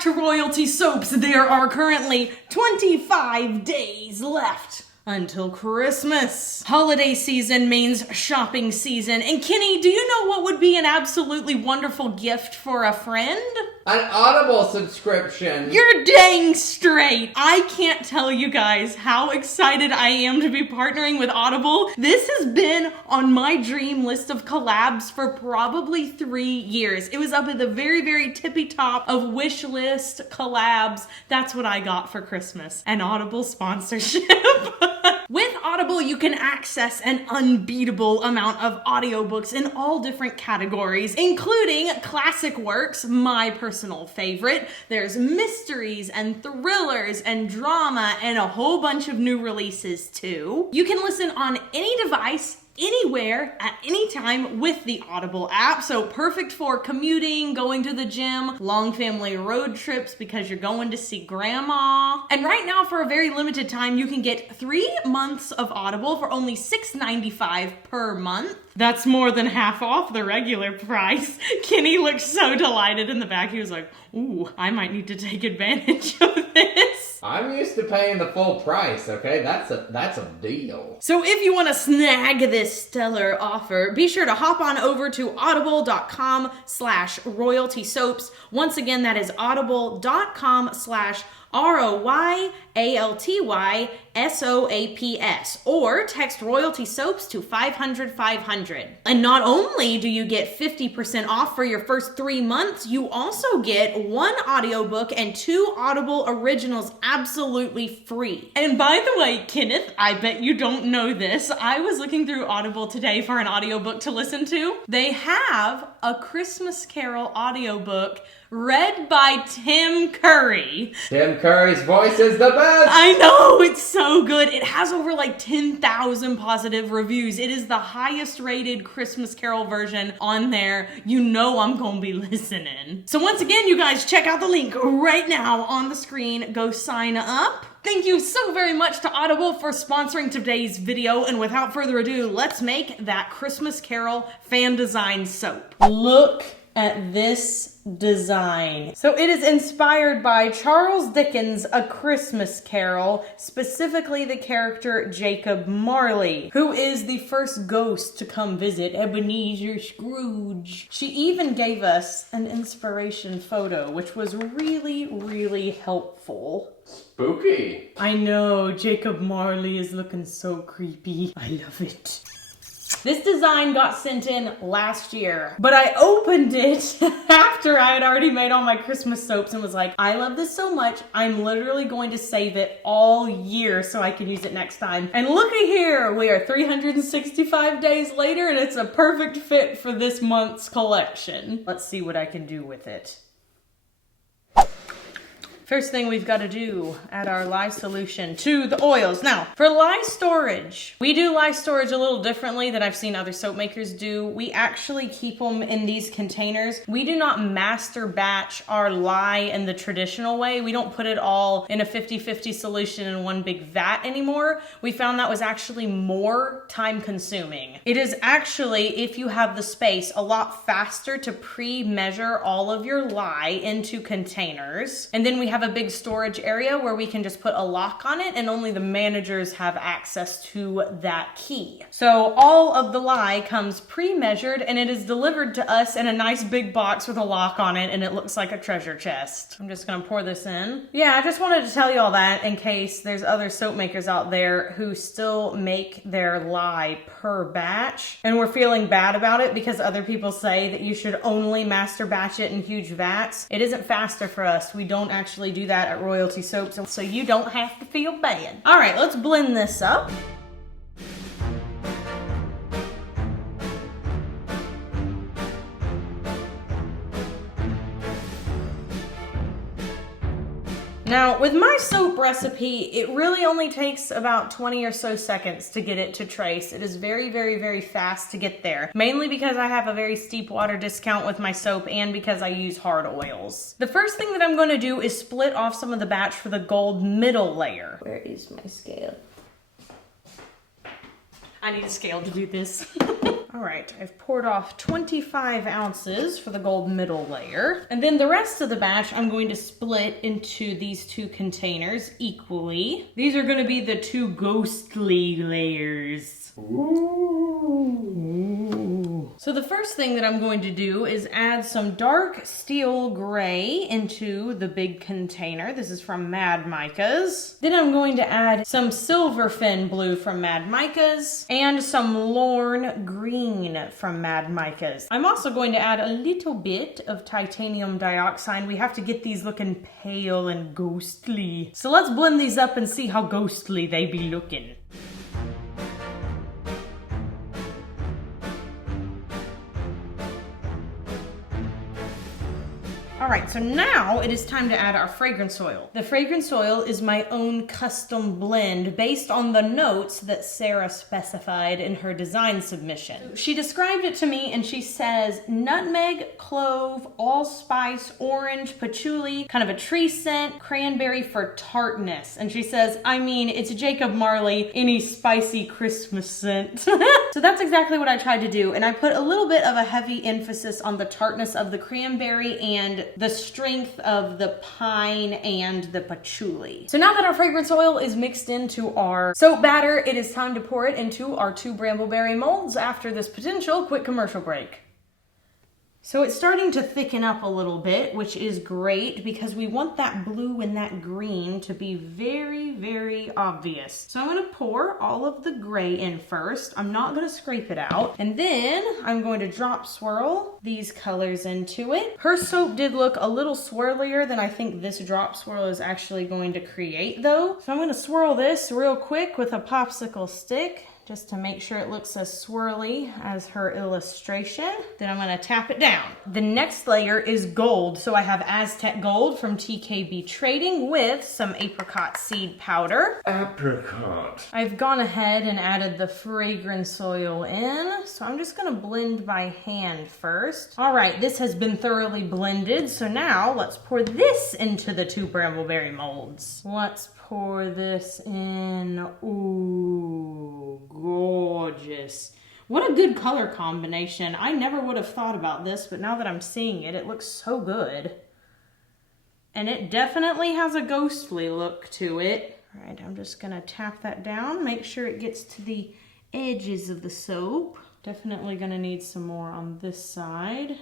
back to Royalty Soaps. There are currently 25 days left until Christmas. Holiday season means shopping season. And Kenny, do you know what would be an absolutely wonderful gift for a friend? An Audible subscription. You're dang straight. I can't tell you guys how excited I am to be partnering with Audible. This has been on my dream list of collabs for probably 3 years. It was up at the very, very tippy top of wish list collabs. That's what I got for Christmas. An Audible sponsorship. With Audible, you can access an unbeatable amount of audiobooks in all different categories, including classic works, my personal favorite. There's mysteries and thrillers and drama and a whole bunch of new releases too. You can listen on any device, anywhere, at any time with the Audible app. So perfect for commuting, going to the gym, long family road trips because you're going to see grandma. And right now, for a very limited time, you can get 3 months of Audible for only $6.95 per month. That's more than half off the regular price. Kenny looked so delighted in the back. He was like, ooh, I might need to take advantage of this. I'm used to paying the full price, okay? That's a deal. So if you want to snag this stellar offer, be sure to hop on over to audible.com/royalty soaps. Once again, that is audible.com/ROYALTYSOAPS, or text Royalty Soaps to 500-500. And not only do you get 50% off for your first 3 months, you also get 1 audiobook and 2 Audible originals absolutely free. And by the way, Kenneth, I bet you don't know this. I was looking through Audible today for an audiobook to listen to. They have a Christmas Carol audiobook read by Tim Curry. Tim Curry's voice is the best! I know, it's so good. It has over like 10,000 positive reviews. It is the highest rated Christmas Carol version on there. You know I'm gonna be listening. So once again, you guys, check out the link right now on the screen. Go sign up. Thank you so very much to Audible for sponsoring today's video. And without further ado, let's make that Christmas Carol fan design soap. Look at this design. So it is inspired by Charles Dickens' A Christmas Carol, specifically the character Jacob Marley, who is the first ghost to come visit Ebenezer Scrooge. She even gave us an inspiration photo, which was really, really helpful. Spooky. I know, Jacob Marley is looking so creepy. I love it. This design got sent in last year, but I opened it after I had already made all my Christmas soaps and was like, I love this so much, I'm literally going to save it all year so I can use it next time. And looky here, we are 365 days later and it's a perfect fit for this month's collection. Let's see what I can do with it. First thing we've got to do, add our lye solution to the oils. Now, for lye storage, we do lye storage a little differently than I've seen other soap makers do. We actually keep them in these containers. We do not master batch our lye in the traditional way. We don't put it all in a 50-50 solution in one big vat anymore. We found that was actually more time consuming. It is actually, if you have the space, a lot faster to pre-measure all of your lye into containers. And then we have a big storage area where we can just put a lock on it and only the managers have access to that key. So all of the lye comes pre-measured and it is delivered to us in a nice big box with a lock on it and it looks like a treasure chest. I'm just gonna pour this in. Yeah, I just wanted to tell you all that in case there's other soap makers out there who still make their lye per batch and we're feeling bad about it because other people say that you should only master batch it in huge vats. It isn't faster for us. We don't actually do that at Royalty Soaps, so you don't have to feel bad. All right, let's blend this up. Now, with my soap recipe, it really only takes about 20 or so seconds to get it to trace. It is very, very, very fast to get there, mainly because I have a very steep water discount with my soap and because I use hard oils. The first thing that I'm going to do is split off some of the batch for the gold middle layer. Where is my scale? I need a scale to do this. All right, I've poured off 25 ounces for the gold middle layer. And then the rest of the batch, I'm going to split into these two containers equally. These are gonna be the two ghostly layers. Ooh. So the first thing that I'm going to do is add some dark steel gray into the big container. This is from Mad Micas. Then I'm going to add some silver fin blue from Mad Micas and some Lorne green from Mad Micas. I'm also going to add a little bit of titanium dioxide. We have to get these looking pale and ghostly. So let's blend these up and see how ghostly they be looking. All right, so now it is time to add our fragrance oil. The fragrance oil is my own custom blend based on the notes that Sarah specified in her design submission. She described it to me and she says nutmeg, clove, allspice, orange, patchouli, kind of a tree scent, cranberry for tartness. And she says, I mean, it's Jacob Marley, any spicy Christmas scent. So that's exactly what I tried to do. And I put a little bit of a heavy emphasis on the tartness of the cranberry and the strength of the pine and the patchouli. So now that our fragrance oil is mixed into our soap batter, it is time to pour it into our 2 brambleberry molds after this potential quick commercial break. So it's starting to thicken up a little bit, which is great because we want that blue and that green to be very, very obvious. So I'm gonna pour all of the gray in first. I'm not gonna scrape it out. And then I'm going to drop swirl these colors into it. Her soap did look a little swirlier than I think this drop swirl is actually going to create though. So I'm gonna swirl this real quick with a popsicle stick, just to make sure it looks as swirly as her illustration. Then I'm gonna tap it down. The next layer is gold. So I have Aztec Gold from TKB Trading with some apricot seed powder. Apricot. I've gone ahead and added the fragrance oil in. So I'm just gonna blend by hand first. All right, this has been thoroughly blended. So now let's pour this into the 2 brambleberry molds. Let's pour this in. Ooh, gorgeous. What a good color combination. I never would have thought about this, but now that I'm seeing it, it looks so good. And it definitely has a ghostly look to it. All right, I'm just gonna tap that down, make sure it gets to the edges of the soap. Definitely gonna need some more on this side.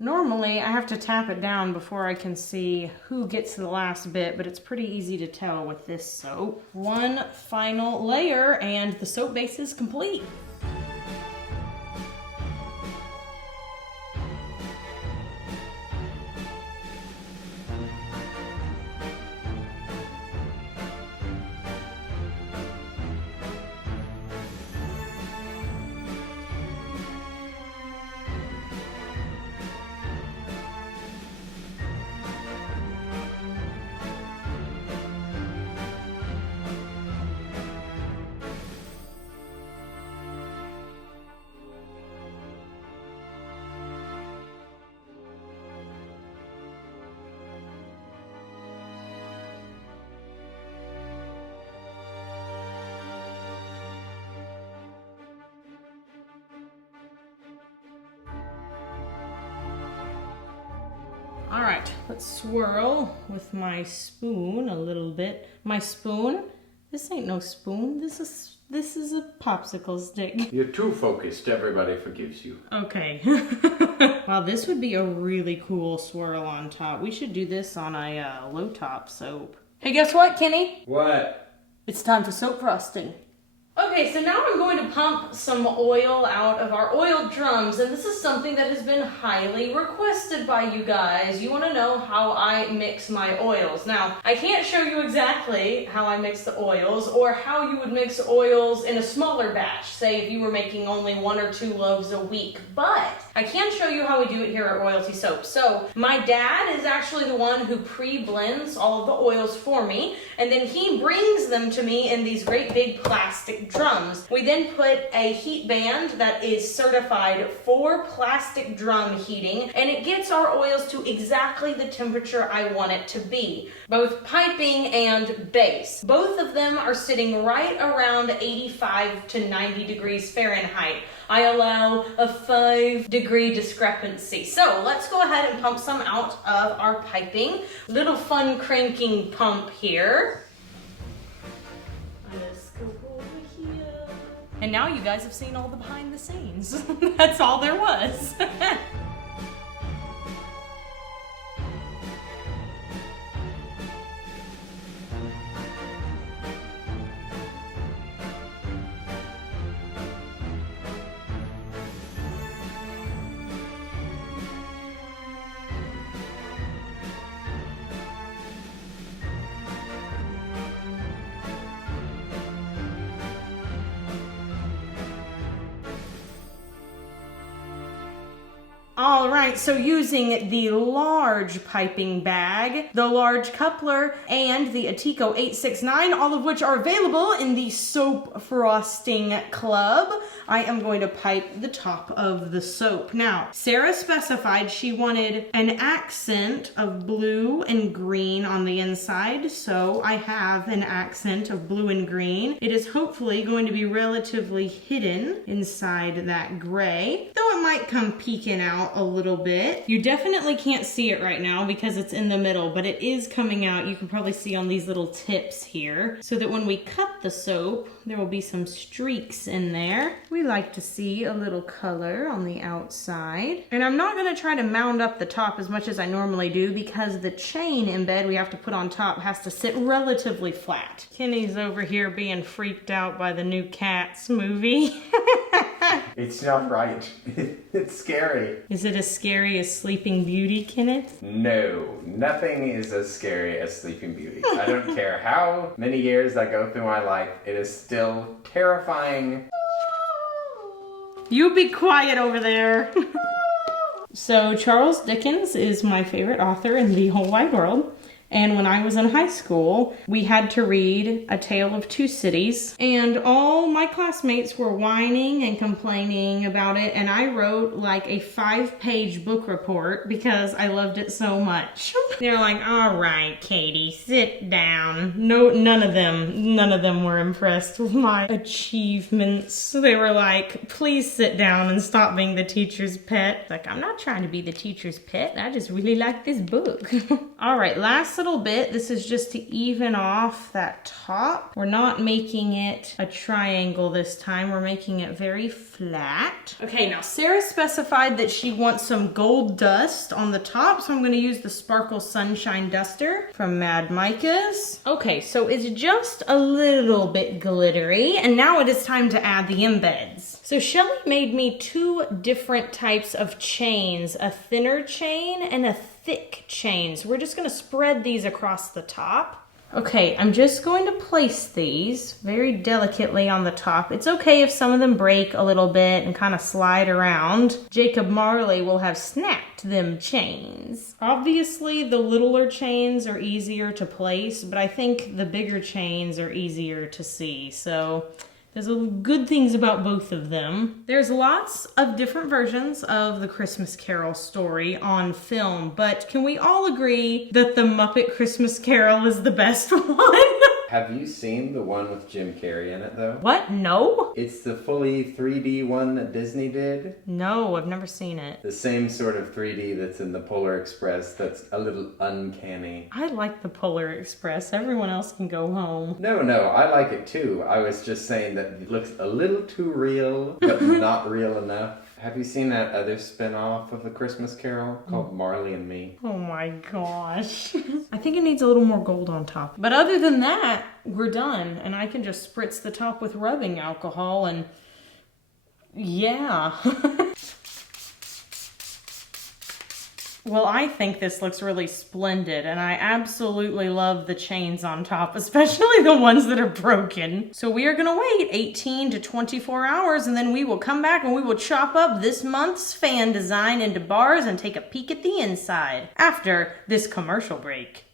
Normally, I have to tap it down before I can see who gets the last bit, but it's pretty easy to tell with this soap. One final layer and the soap base is complete. All right, let's swirl with my spoon a little bit. My spoon? This ain't no spoon. This is a popsicle stick. You're too focused. Everybody forgives you. Okay. Wow, this would be a really cool swirl on top. We should do this on a low top soap. Hey, guess what, Kenny? What? It's time for soap frosting. Okay, so now I'm going to pump some oil out of our oil drums, and this is something that has been highly requested by you guys. You want to know how I mix my oils. Now, I can't show you exactly how I mix the oils or how you would mix oils in a smaller batch, say if you were making only 1 or 2 loaves a week, but I can show you how we do it here at Royalty Soap. So my dad is actually the one who pre-blends all of the oils for me, and then he brings them to me in these great big plastic drums. We then put a heat band that is certified for plastic drum heating, and it gets our oils to exactly the temperature I want it to be, both piping and base. Both of them are sitting right around 85 to 90 degrees Fahrenheit. I allow a 5-degree discrepancy. So let's go ahead and pump some out of our piping. Little fun cranking pump here. Let's go over here. And now you guys have seen all the behind the scenes. That's all there was. All right, so using the large piping bag, the large coupler, and the Atico 869, all of which are available in the Soap Frosting Club, I am going to pipe the top of the soap. Now, Sarah specified she wanted an accent of blue and green on the inside, so I have an accent of blue and green. It is hopefully going to be relatively hidden inside that gray, though it might come peeking out a little bit. You definitely can't see it right now because it's in the middle, but it is coming out. You can probably see on these little tips here, so that when we cut the soap, there will be some streaks in there. We like to see a little color on the outside. And I'm not gonna try to mound up the top as much as I normally do because the chain embed we have to put on top has to sit relatively flat. Kenny's over here being freaked out by the new Cats movie. It's not right. It's scary. Is it as scary as Sleeping Beauty, Kenneth? No, nothing is as scary as Sleeping Beauty. I don't care how many years I go through my life, it is still terrifying. You be quiet over there. So Charles Dickens is my favorite author in the whole wide world. And when I was in high school, we had to read A Tale of Two Cities. And all my classmates were whining and complaining about it. And I wrote like a 5-page book report because I loved it so much. They're like, all right, Katie, sit down. No, none of them were impressed with my achievements. They were like, please sit down and stop being the teacher's pet. Like, I'm not trying to be the teacher's pet. I just really like this book. All right, last little bit. This is just to even off that top. We're not making it a triangle this time. We're making it very flat. Okay, now Sarah specified that she wants some gold dust on the top, so I'm going to use the Sparkle Sunshine Duster from Mad Micas. Okay, so it's just a little bit glittery, and now it is time to add the embeds. So Shelly made me 2 different types of chains, a thinner chain and a thick chain. So we're just going to spread these across the top. Okay, I'm just going to place these very delicately on the top. It's okay if some of them break a little bit and kind of slide around. Jacob Marley will have snapped them chains. Obviously, the littler chains are easier to place, but I think the bigger chains are easier to see. So there's good things about both of them. There's lots of different versions of the Christmas Carol story on film, but can we all agree that the Muppet Christmas Carol is the best one? Have you seen the one with Jim Carrey in it, though? What? No? It's the fully 3D one that Disney did. No, I've never seen it. The same sort of 3D that's in the Polar Express that's a little uncanny. I like the Polar Express. Everyone else can go home. No, I like it too. I was just saying that it looks a little too real, but not real enough. Have you seen that other spin-off of A Christmas Carol called Marley and Me? Oh my gosh. I think it needs a little more gold on top. But other than that, we're done. And I can just spritz the top with rubbing alcohol and yeah. Well, I think this looks really splendid, and I absolutely love the chains on top, especially the ones that are broken. So we are gonna wait 18 to 24 hours, and then we will come back and we will chop up this month's fan design into bars and take a peek at the inside after this commercial break.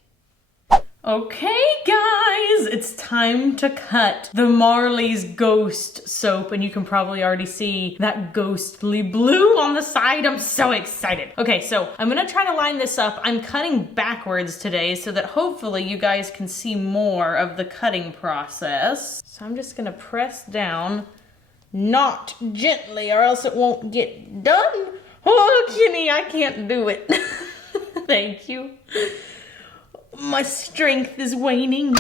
Okay, guys, it's time to cut the Marley's Ghost soap, and you can probably already see that ghostly blue on the side. I'm so excited. Okay, so I'm gonna try to line this up. I'm cutting backwards today so that hopefully you guys can see more of the cutting process. So I'm just gonna press down Not gently, or else it won't get done. Oh, Kenny, I can't do it. Thank you. My strength is waning.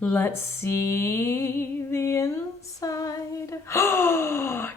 Let's see the inside.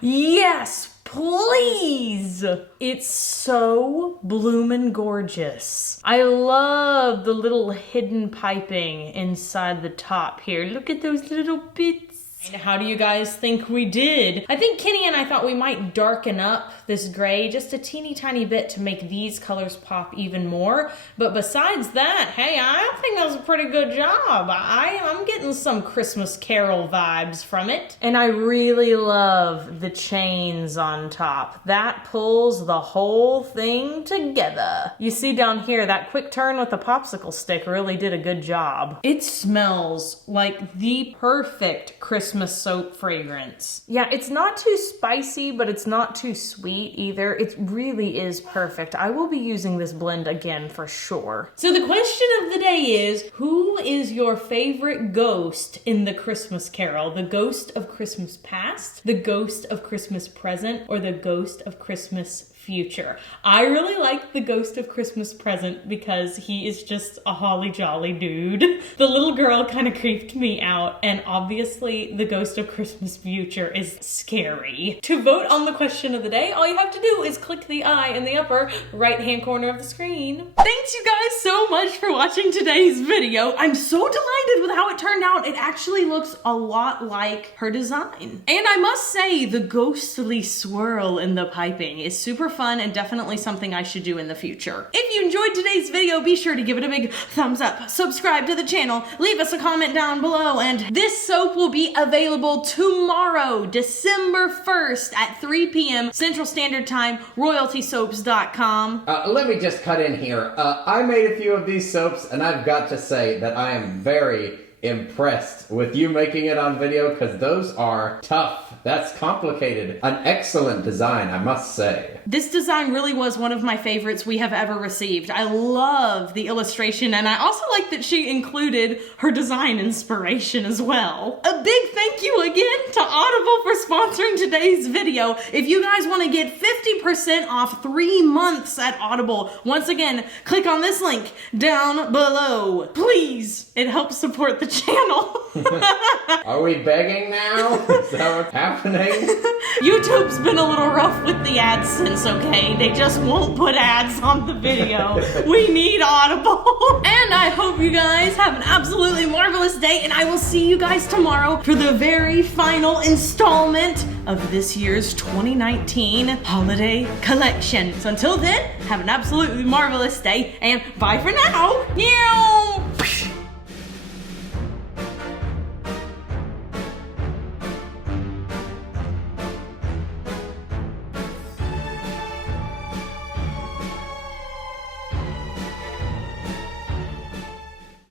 Yes, please. It's so bloomin' gorgeous. I love the little hidden piping inside the top here. Look at those little bits. How do you guys think we did? I think Kenny and I thought we might darken up this gray just a teeny tiny bit to make these colors pop even more. But besides that, hey, I think that was a pretty good job. I'm getting some Christmas Carol vibes from it. And I really love the chains on top. That pulls the whole thing together. You see down here, that quick turn with the popsicle stick really did a good job. It smells like the perfect Christmas soap fragrance. Yeah, it's not too spicy, but it's not too sweet either. It really is perfect. I will be using this blend again for sure. So the question of the day is, who is your favorite ghost in the Christmas Carol? The ghost of Christmas past, the ghost of Christmas present, or the ghost of Christmas future? I really like the ghost of Christmas present because he is just a holly jolly dude. The little girl kind of creeped me out, and obviously the ghost of Christmas future is scary. To vote on the question of the day, all you have to do is click the eye in the upper right hand corner of the screen. Thanks you guys so much for watching today's video. I'm so delighted with how it turned out. It actually looks a lot like her design. And I must say, the ghostly swirl in the piping is super fun and definitely something I should do in the future. If you enjoyed today's video, be sure to give it a big thumbs up, subscribe to the channel, leave us a comment down below, and this soap will be available tomorrow, December 1st at 3 p.m. Central Standard Time, royaltysoaps.com. Let me just cut in here. I made a few of these soaps, and I've got to say that I am very impressed with you making it on video, because those are tough. That's complicated. An excellent design, I must say. This design really was one of my favorites we have ever received. I love the illustration, and I also like that she included her design inspiration as well. A big thank you again to Audible for sponsoring today's video. If you guys want to get 50% off 3 months at Audible, once again, click on this link down below. Please, it helps support the channel. Are we begging now? Is that what's happening? YouTube's been a little rough with the AdSense, okay? They just won't put ads on the video. We need Audible. And I hope you guys have an absolutely marvelous day, and I will see you guys tomorrow for the very final installment of this year's 2019 holiday collection. So until then, have an absolutely marvelous day, and bye for now. Meow.